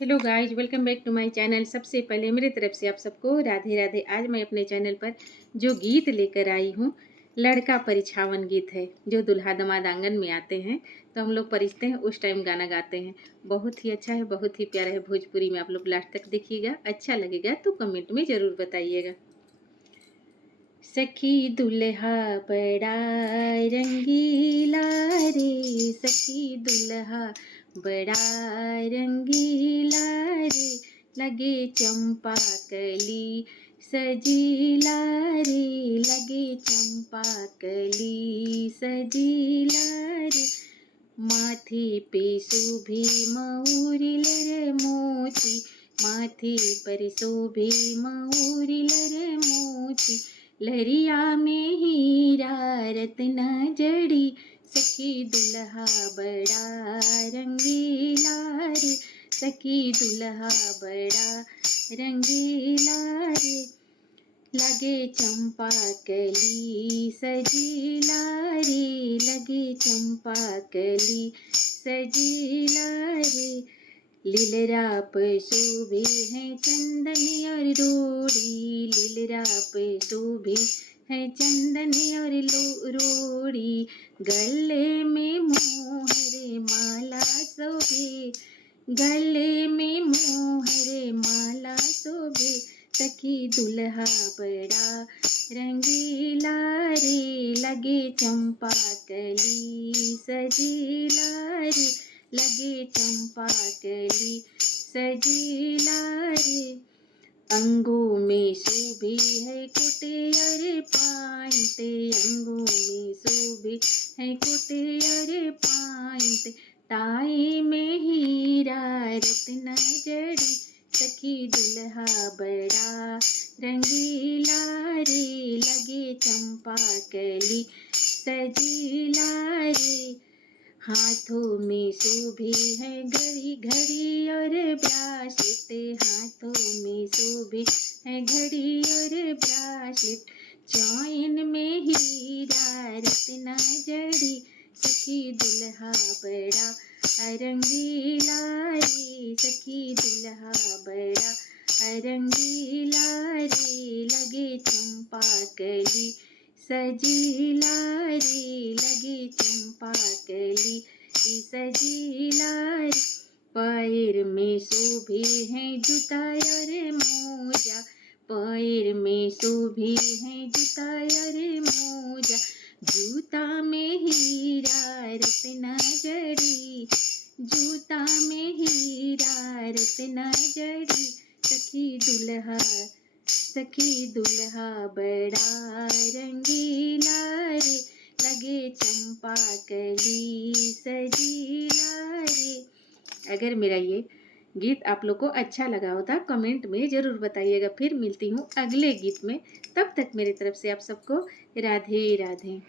Hello guys, welcome back to my channel. सबसे पहले मेरी तरफ से आप सबको राधे राधे। आज मैं अपने चैनल पर जो गीत लेकर आई हूँ, लड़का परिछावन गीत है। जो दुल्हा दामाद आंगन में आते हैं तो हम लोग परिछते हैं, उस टाइम गाना गाते हैं। बहुत ही अच्छा है, बहुत ही प्यारा है। भोजपुरी में आप लोग लास्ट तक देखिएगा, अच्छा लगेगा तो कमेंट में ज़रूर बताइएगा। सखी दुल्हा बड़ा रंगीला रे, सखी दुल्हा बड़ा रंगीला रे, लगे चंपा कली सजीला रे, लगे चंपा कली सजीला रे, माथे पे शोभे मऊरिल रे मोती, माथे पर शोभे मऊरिल रे मोती, लहरिया में हीरा रत्ना जड़ी, सखी दुल्हा बड़ा रंगीला रे, सखी दुल्हा बड़ा रंगीला रे, लगे चंपा कली सजीला रे, लगे चंपा कली सजीला रे, लीलरा पे शोभे है चंदन और रोड़ी, लीलरा पे शोभे है चंदन और रोड़ी, गले में मोहरे माला शोभे, गले में मोहरे माला शोभे, सखी दुल्हा बड़ा रंगीला रे, लगे चंपा कली सजीला रे, लगे चंपा कली सजीला रे, अंगों में शोभे है कुटेर पाइंट, अंगों में शोभे है कुटेर पाइंट, टाई में हीरा रत्ना जड़ी, सखी दुल्हा बड़ा रंगीला रे, लगे चंपा कली सजीला रे, हाथों में शोभे है घड़ी घड़ी और ब्रासलेट, हाथों में शोभे है घड़ी और ब्रासलेट, चैन में हीरा रत्ना जड़ी, सखी दुल्हा बड़ा रंगीला रे, सखी दुल्हा बड़ा रंगीला रे, लगे चंपा कली सजीला रे, लगे चंपा कली सजीला रे, पैर में शोभे हैं जूता और मोजा, पैर में शोभे हैं जूता और मोजा, जूता में हीरा रत्ना जड़ी, जूता में हीरा रत्ना जड़ी, सखी दुल्हा, सखी दुल्हा बड़ा रंगीला रे, लगे चंपा कली सजीला रे। अगर मेरा ये गीत आप लोग को अच्छा लगा होता कमेंट में ज़रूर बताइएगा। फिर मिलती हूँ अगले गीत में, तब तक मेरी तरफ से आप सबको राधे राधे।